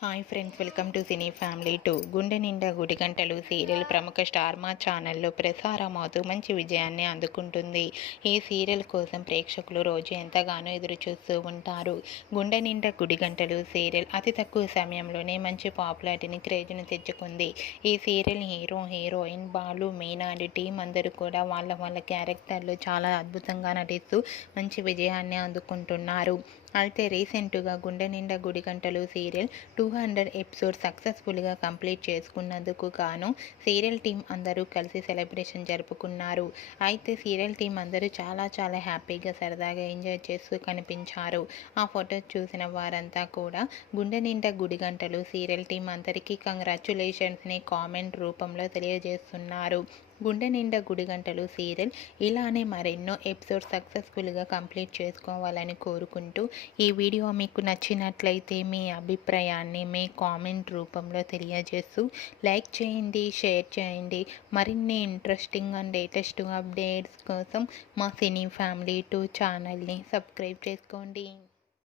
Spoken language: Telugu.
Hi friends, welcome to cine family 2. గుండె నిండా గుడిగంటలు సీరియల్ ప్రముఖ స్టార్ మా ఛానల్లో ప్రసారమవుతూ మంచి విజయాన్ని అందుకుంటుంది. ఈ సీరియల్ కోసం ప్రేక్షకులు రోజు ఎంతగానో ఎదురు చూస్తూ ఉంటారు. గుండె నిండా గుడిగంటలు సీరియల్ అతి తక్కువ సమయంలోనే మంచి పాపులారిటీని, క్రేజ్ను తెచ్చుకుంది. ఈ సీరియల్ హీరో, హీరోయిన్, బాలు, మీనాడి టీం అందరూ కూడా వాళ్ళ క్యారెక్టర్లు చాలా అద్భుతంగా నటిస్తూ మంచి విజయాన్ని అందుకుంటున్నారు. అయితే రీసెంట్గా గుండె నిండా గుడిగంటలు సీరియల్ 200 ఎపిసోడ్ సక్సెస్ఫుల్గా కంప్లీట్ చేసుకున్నందుకు గాను సీరియల్ టీం అందరూ కలిసి సెలబ్రేషన్ జరుపుకున్నారు. అయితే సీరియల్ టీం అందరూ చాలా హ్యాపీగా, సరదాగా ఎంజాయ్ చేస్తూ కనిపించారు. ఆ ఫొటోస్ చూసిన వారంతా కూడా గుండె నిండా గుడిగంటలు సీరియల్ టీం అందరికీ కంగ్రాచ్యులేషన్స్ని కామెంట్ రూపంలో తెలియజేస్తున్నారు. గుండె నిండా గుడిగంటలు సీరియల్ ఇలానే మరెన్నో ఎపిసోడ్స్ సక్సెస్ఫుల్గా కంప్లీట్ చేసుకోవాలని కోరుకుంటూ, ఈ వీడియో మీకు నచ్చినట్లయితే మీ అభిప్రాయాన్ని మీ కామెంట్ రూపంలో తెలియజేస్తూ లైక్ చేయండి, షేర్ చేయండి. మరిన్ని ఇంట్రెస్టింగ్ అండ్ లేటెస్ట్ అప్డేట్స్ కోసం మా సినీ ఫ్యామిలీ 2 ఛానల్ని సబ్స్క్రైబ్ చేసుకోండి.